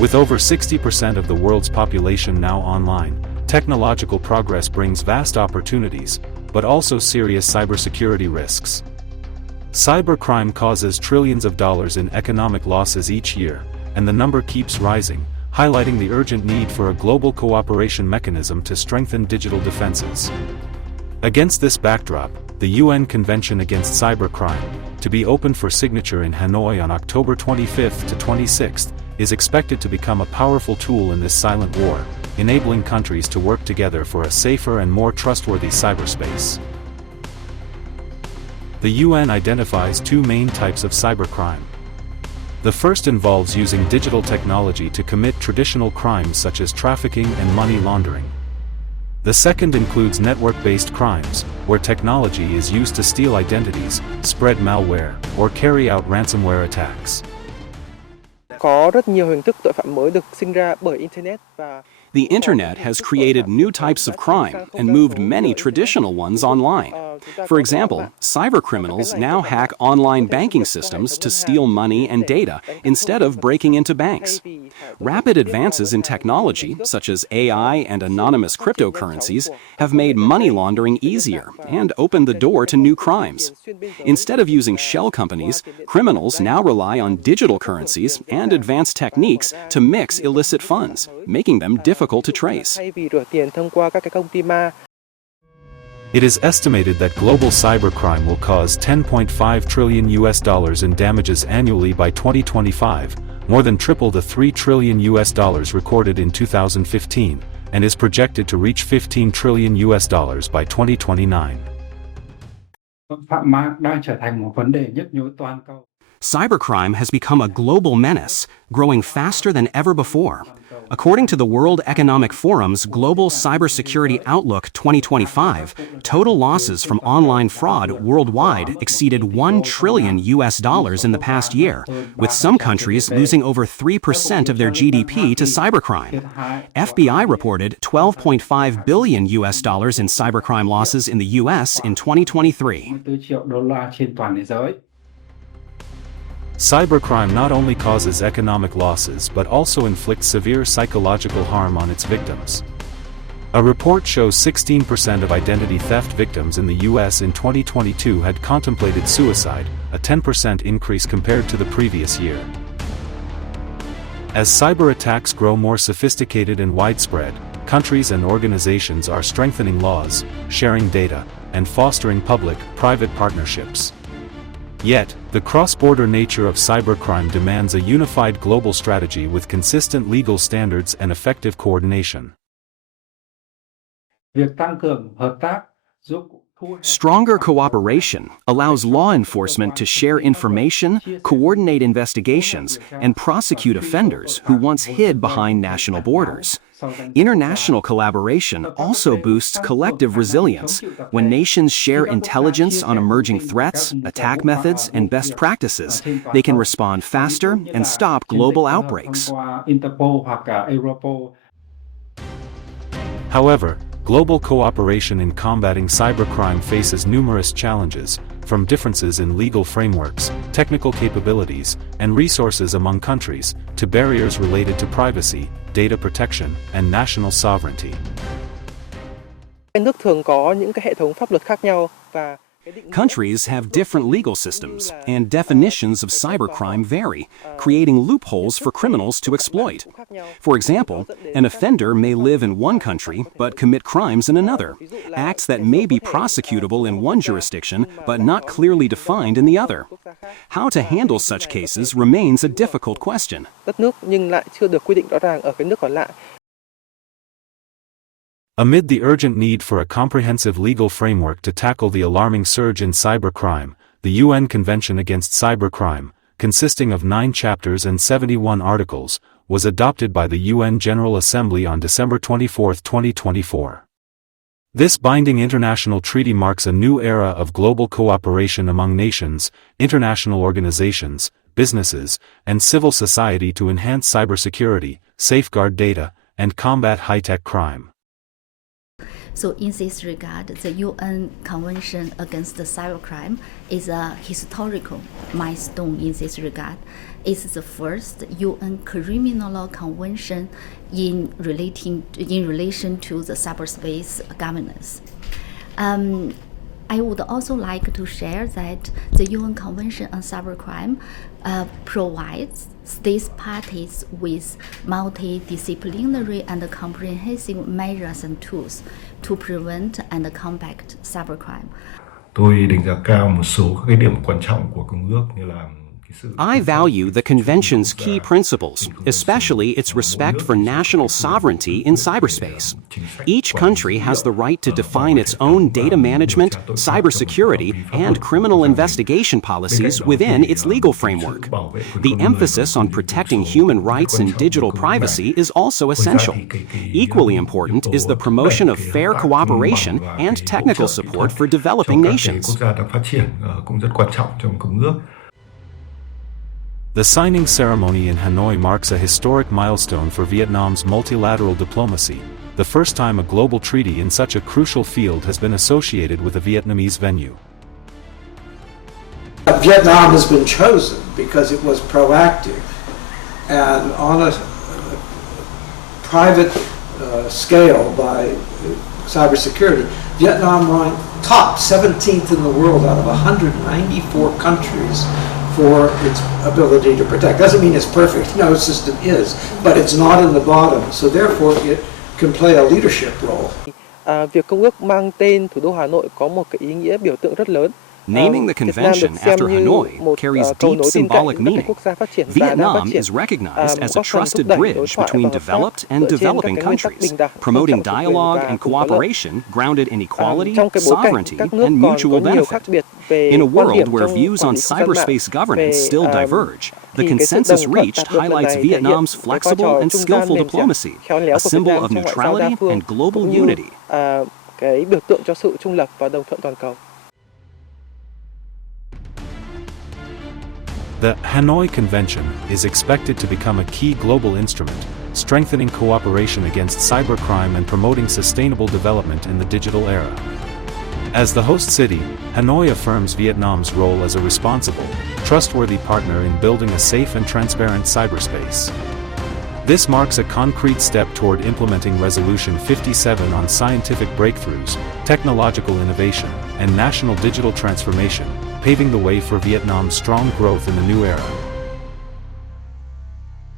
With over 60% of the world's population now online, technological progress brings vast opportunities, but also serious cybersecurity risks. Cybercrime causes trillions of dollars in economic losses each year, and the number keeps rising, highlighting the urgent need for a global cooperation mechanism to strengthen digital defenses. Against this backdrop, the UN Convention Against Cybercrime, to be opened for signature in Hanoi on October 25 to 26, is expected to become a powerful tool in this silent war, enabling countries to work together for a safer and more trustworthy cyberspace. The UN identifies two main types of cybercrime. The first involves using digital technology to commit traditional crimes such as trafficking and money laundering. The second includes network-based crimes, where technology is used to steal identities, spread malware, or carry out ransomware attacks. Có rất nhiều hình thức tội phạm mới được sinh ra bởi Internet và The Internet has created new types of crime and moved many traditional ones online. For example, cybercriminals now hack online banking systems to steal money and data instead of breaking into banks. Rapid advances in technology, such as AI and anonymous cryptocurrencies, have made money laundering easier and opened the door to new crimes. Instead of using shell companies, criminals now rely on digital currencies and advanced techniques to mix illicit funds, making them difficult to trace. It is estimated that global cybercrime will cause $10.5 trillion in damages annually by 2025, more than triple the $3 trillion recorded in 2015, and is projected to reach $15 trillion by 2029. Cybercrime has become a global menace, growing faster than ever before. According to the World Economic Forum's Global Cybersecurity Outlook 2025, total losses from online fraud worldwide exceeded $1 trillion in the past year, with some countries losing over 3% of their GDP to cybercrime. FBI reported $12.5 billion in cybercrime losses in the US in 2023. Cybercrime not only causes economic losses but also inflicts severe psychological harm on its victims. A report shows 16% of identity theft victims in the US in 2022 had contemplated suicide, a 10% increase compared to the previous year. As cyber attacks grow more sophisticated and widespread, countries and organizations are strengthening laws, sharing data, and fostering public-private partnerships. Yet, the cross-border nature of cybercrime demands a unified global strategy with consistent legal standards and effective coordination. Stronger cooperation allows law enforcement to share information, coordinate investigations, and prosecute offenders who once hid behind national borders. International collaboration also boosts collective resilience. When nations share intelligence on emerging threats, attack methods, and best practices, they can respond faster and stop global outbreaks. However, global cooperation in combating cybercrime faces numerous challenges, from differences in legal frameworks, technical capabilities, and resources among countries, to barriers related to privacy, data protection, and national sovereignty. nước thường có những cái hệ thống pháp luật khác nhau và Countries have different legal systems, and definitions of cybercrime vary, creating loopholes for criminals to exploit. For example, an offender may live in one country but commit crimes in another, acts that may be prosecutable in one jurisdiction but not clearly defined in the other. How to handle such cases remains a difficult question. đất nước nhưng lại chưa được quy định rõ ràng ở cái nước còn lại. Amid the urgent need for a comprehensive legal framework to tackle the alarming surge in cybercrime, the UN Convention Against Cybercrime, consisting of 9 chapters and 71 articles, was adopted by the UN General Assembly on December 24, 2024. This binding international treaty marks a new era of global cooperation among nations, international organizations, businesses, and civil society to enhance cybersecurity, safeguard data, and combat high-tech crime. So in this regard, the UN Convention Against the Cybercrime is a historical milestone in this regard. It's the first UN criminal law convention in relation to the cyberspace governance. I would also like to share that the UN Convention on Cybercrime provides state parties with multidisciplinary and comprehensive measures and tools to prevent and combat cybercrime. Tôi đánh giá cao một số các cái điểm quan trọng của công ước như là I value the Convention's key principles, especially its respect for national sovereignty in cyberspace. Each country has the right to define its own data management, cybersecurity, and criminal investigation policies within its legal framework. The emphasis on protecting human rights and digital privacy is also essential. Equally important is the promotion of fair cooperation and technical support for developing nations. The signing ceremony in Hanoi marks a historic milestone for Vietnam's multilateral diplomacy, the first time a global treaty in such a crucial field has been associated with a Vietnamese venue. Vietnam has been chosen because it was proactive and on a private scale by cybersecurity. Vietnam ranked top 17th in the world out of 194 countries for its ability to protect. Doesn't mean it's perfect, no system is, but it's not in the bottom, so therefore it can play a leadership role. Việc công ước mang tên thủ đô Hà Nội có một cái ý nghĩa biểu tượng rất lớn. Naming the convention after Hanoi carries deep symbolic meaning. Vietnam is recognized as a trusted bridge between developed and developing countries, promoting dialogue and cooperation grounded in equality, sovereignty, and mutual benefit. In a world where views on cyberspace governance still diverge, the consensus reached highlights Vietnam's flexible and skillful diplomacy, a symbol of neutrality and global unity. Cái biểu tượng cho sự trung lập và đồng thuận toàn cầu. The Hanoi Convention is expected to become a key global instrument, strengthening cooperation against cybercrime and promoting sustainable development in the digital era. As the host city, Hanoi affirms Vietnam's role as a responsible, trustworthy partner in building a safe and transparent cyberspace. This marks a concrete step toward implementing Resolution 57 on scientific breakthroughs, technological innovation, and national digital transformation, paving the way for Vietnam's strong growth in the new era.